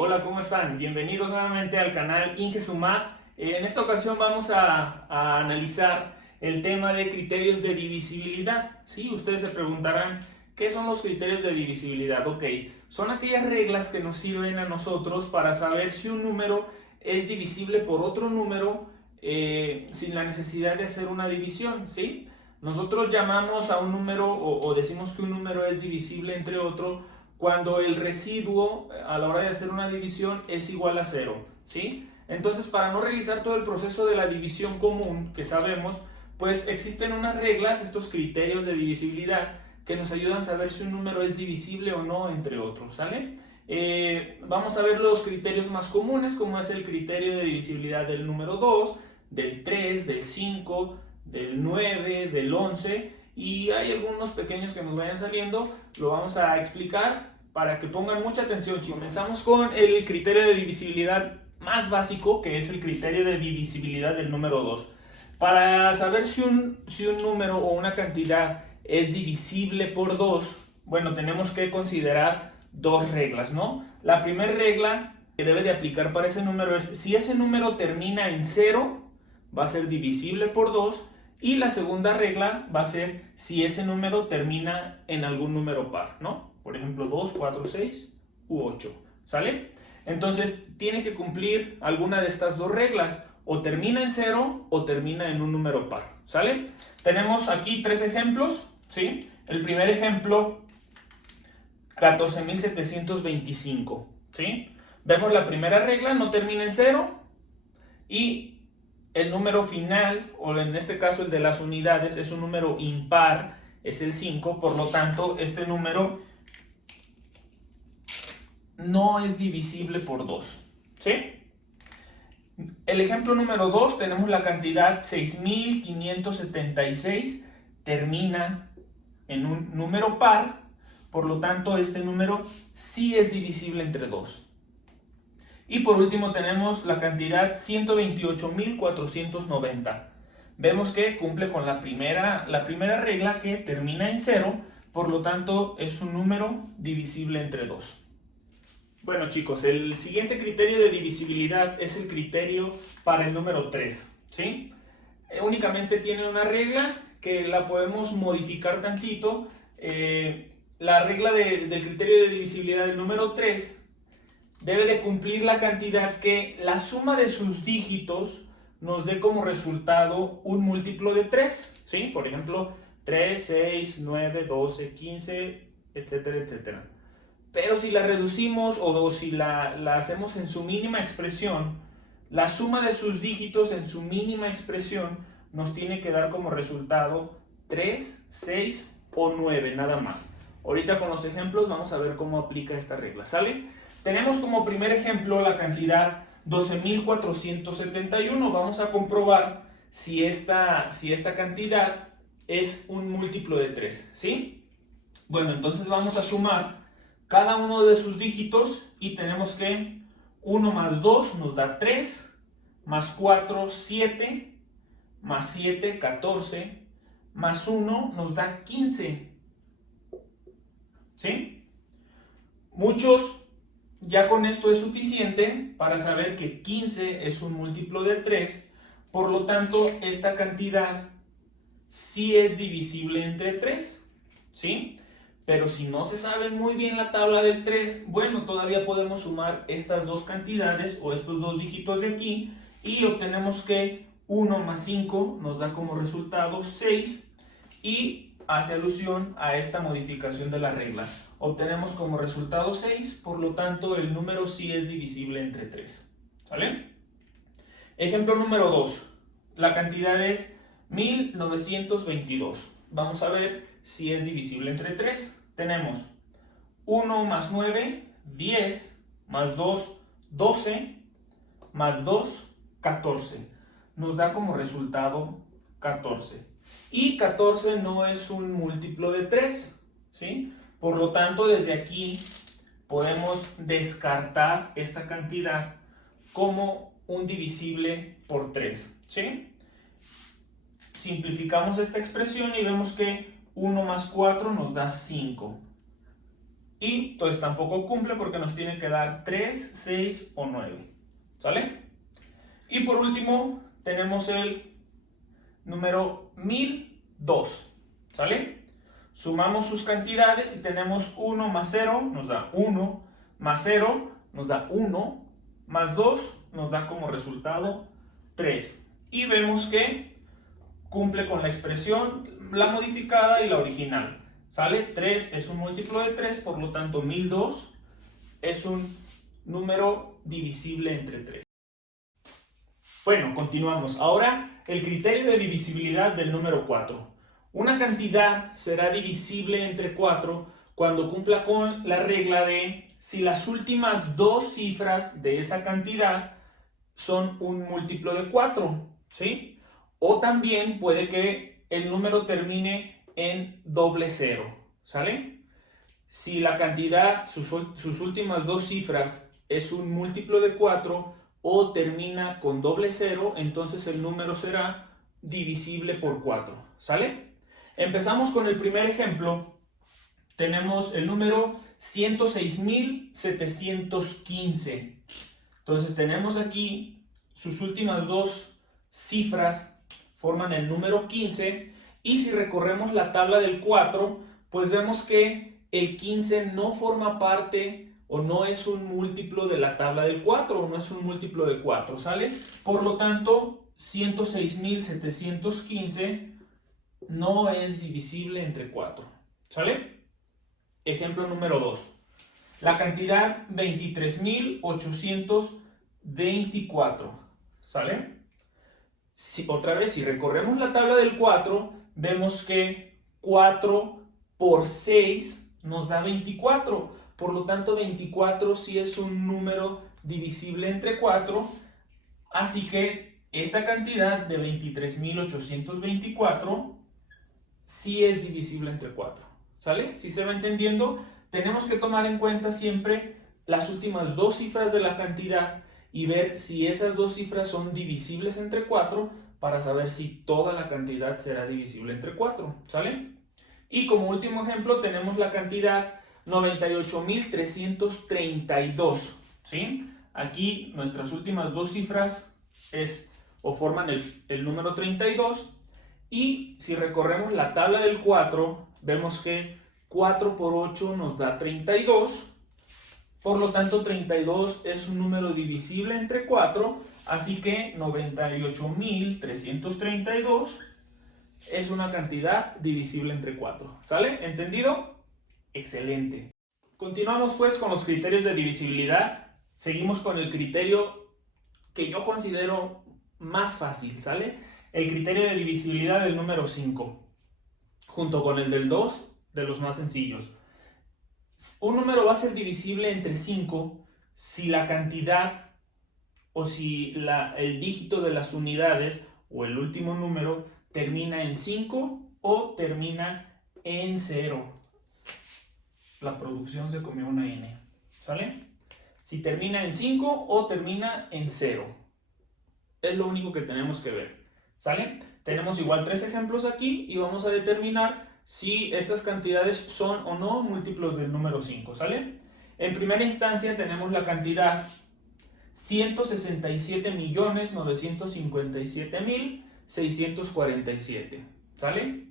Hola, ¿cómo están? Bienvenidos nuevamente al canal Ingesumab. En esta ocasión vamos a analizar el tema de criterios de divisibilidad. ¿Sí? Ustedes se preguntarán, ¿qué son los criterios de divisibilidad? Ok, son aquellas reglas que nos sirven a nosotros para saber si un número es divisible por otro número sin la necesidad de hacer una división, ¿sí? Nosotros llamamos a un número o decimos que un número es divisible entre otro cuando el residuo a la hora de hacer una división es igual a 0, ¿sí? Entonces, para no realizar todo el proceso de la división común que sabemos, pues existen unas reglas, estos criterios de divisibilidad, que nos ayudan a saber si un número es divisible o no entre otros, ¿sale? Vamos a ver los criterios más comunes, como es el criterio de divisibilidad del número 2, del 3, del 5, del 9, del 11, y hay algunos pequeños que nos vayan saliendo, lo vamos a explicar para que pongan mucha atención, chicos. Comenzamos con el criterio de divisibilidad más básico, que es el criterio de divisibilidad del número 2. Para saber si un número o una cantidad es divisible por 2, bueno, tenemos que considerar dos reglas, ¿no? La primera regla que debe de aplicar para ese número es, si ese número termina en 0, va a ser divisible por 2. Y la segunda regla va a ser si ese número termina en algún número par, ¿no? Por ejemplo, 2, 4, 6 u 8, ¿sale? Entonces, tiene que cumplir alguna de estas dos reglas. O termina en 0 o termina en un número par, ¿sale? Tenemos aquí tres ejemplos, ¿sí? El primer ejemplo, 14.725, ¿sí? Vemos la primera regla, no termina en 0 y el número final, o en este caso el de las unidades, es un número impar, es el 5, por lo tanto este número no es divisible por 2, ¿sí? El ejemplo número 2, tenemos la cantidad 6.576, termina en un número par, por lo tanto este número sí es divisible entre 2. Y por último tenemos la cantidad 128.490. Vemos que cumple con la primera regla, que termina en 0, por lo tanto es un número divisible entre 2. Bueno, chicos, el siguiente criterio de divisibilidad es el criterio para el número 3, ¿sí? Únicamente tiene una regla que la podemos modificar tantito. La regla del criterio de divisibilidad del número 3 debe de cumplir la cantidad que la suma de sus dígitos nos dé como resultado un múltiplo de 3, ¿sí? Por ejemplo, 3, 6, 9, 12, 15, etcétera, etcétera. Pero si la reducimos o si la hacemos en su mínima expresión, la suma de sus dígitos en su mínima expresión nos tiene que dar como resultado 3, 6 o 9, nada más. Ahorita con los ejemplos vamos a ver cómo aplica esta regla, ¿sale? Tenemos como primer ejemplo la cantidad 12.471. Vamos a comprobar si esta cantidad es un múltiplo de 3, ¿sí? Bueno, entonces vamos a sumar cada uno de sus dígitos y tenemos que 1 más 2 nos da 3, más 4, 7, más 7, 14, más 1 nos da 15, ¿sí? Muchos ya con esto es suficiente para saber que 15 es un múltiplo de 3, por lo tanto esta cantidad sí es divisible entre 3, ¿sí? Pero si no se sabe muy bien la tabla del 3, bueno, todavía podemos sumar estas dos cantidades o estos dos dígitos de aquí y obtenemos que 1 más 5 nos da como resultado 6 y hace alusión a esta modificación de la regla. Obtenemos como resultado 6, por lo tanto el número sí es divisible entre 3, ¿sale? Ejemplo número 2, la cantidad es 1922. Vamos a ver si es divisible entre 3. Tenemos 1 más 9, 10, más 2, 12, más 2, 14. Nos da como resultado 14. Y 14 no es un múltiplo de 3, ¿sí? Por lo tanto, desde aquí podemos descartar esta cantidad como un divisible por 3, ¿sí? Simplificamos esta expresión y vemos que 1 más 4 nos da 5. Y pues tampoco cumple porque nos tiene que dar 3, 6 o 9. ¿Sale? Y por último tenemos el número 1002. ¿Sale? Sumamos sus cantidades y tenemos 1 más 0 nos da 1, más 0 nos da 1, más 2 nos da como resultado 3. Y vemos que cumple con la expresión, la modificada y la original. ¿Sale? 3 es un múltiplo de 3, por lo tanto 1002 es un número divisible entre 3. Bueno, continuamos. Ahora, el criterio de divisibilidad del número 4. Una cantidad será divisible entre 4 cuando cumpla con la regla de si las últimas dos cifras de esa cantidad son un múltiplo de 4, ¿sí? O también puede que el número termine en doble cero, ¿sale? Si la cantidad, sus últimas dos cifras es un múltiplo de 4 o termina con doble cero, entonces el número será divisible por 4, ¿sale? Empezamos con el primer ejemplo. Tenemos el número 106.715. Entonces tenemos aquí sus últimas dos cifras forman el número 15 y si recorremos la tabla del 4, pues vemos que el 15 no forma parte o no es un múltiplo de la tabla del 4 o no es un múltiplo de 4, ¿sale? Por lo tanto, 106.715 no es divisible entre 4, ¿sale? Ejemplo número 2. La cantidad 23.824, ¿sale? Otra vez, si recorremos la tabla del 4, vemos que 4 por 6 nos da 24. Por lo tanto, 24 sí es un número divisible entre 4. Así que esta cantidad de 23.824 sí es divisible entre 4. ¿Sale? ¿Sí se va entendiendo? Tenemos que tomar en cuenta siempre las últimas dos cifras de la cantidad y ver si esas dos cifras son divisibles entre 4 para saber si toda la cantidad será divisible entre 4, ¿sale? Y como último ejemplo tenemos la cantidad 98.332, ¿sí? Aquí nuestras últimas dos cifras forman el número 32 y si recorremos la tabla del 4 vemos que 4 por 8 nos da 32. Por lo tanto, 32 es un número divisible entre 4, así que 98.332 es una cantidad divisible entre 4. ¿Sale? ¿Entendido? Excelente. Continuamos pues con los criterios de divisibilidad. Seguimos con el criterio que yo considero más fácil, ¿sale? El criterio de divisibilidad del número 5, junto con el del 2, de los más sencillos. Un número va a ser divisible entre 5 si la cantidad o si el dígito de las unidades o el último número termina en 5 o termina en 0. La producción se comió una N, ¿sale? Si termina en 5 o termina en 0. Es lo único que tenemos que ver, ¿sale? Tenemos igual 3 ejemplos aquí y vamos a determinar si estas cantidades son o no múltiplos del número 5, ¿sale? En primera instancia tenemos la cantidad 167.957.647, ¿sale?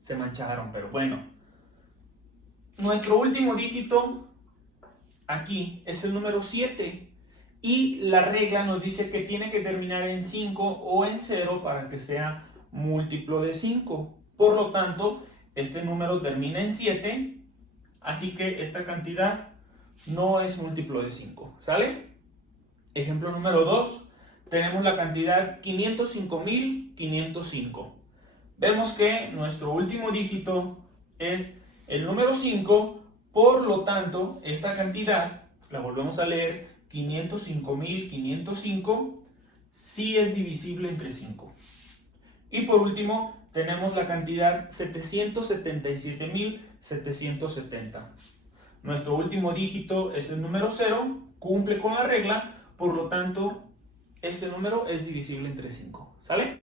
Se mancharon, pero bueno. Nuestro último dígito aquí es el número 7 y la regla nos dice que tiene que terminar en 5 o en 0 para que sea múltiplo de 5. Por lo tanto, este número termina en 7, así que esta cantidad no es múltiplo de 5, ¿sale? Ejemplo número 2, tenemos la cantidad 505.505. Vemos que nuestro último dígito es el número 5, por lo tanto, esta cantidad, la volvemos a leer, 505.505, sí es divisible entre 5. Y por último, tenemos la cantidad 777.770. Nuestro último dígito es el número 0, cumple con la regla, por lo tanto, este número es divisible entre 5. ¿Sale?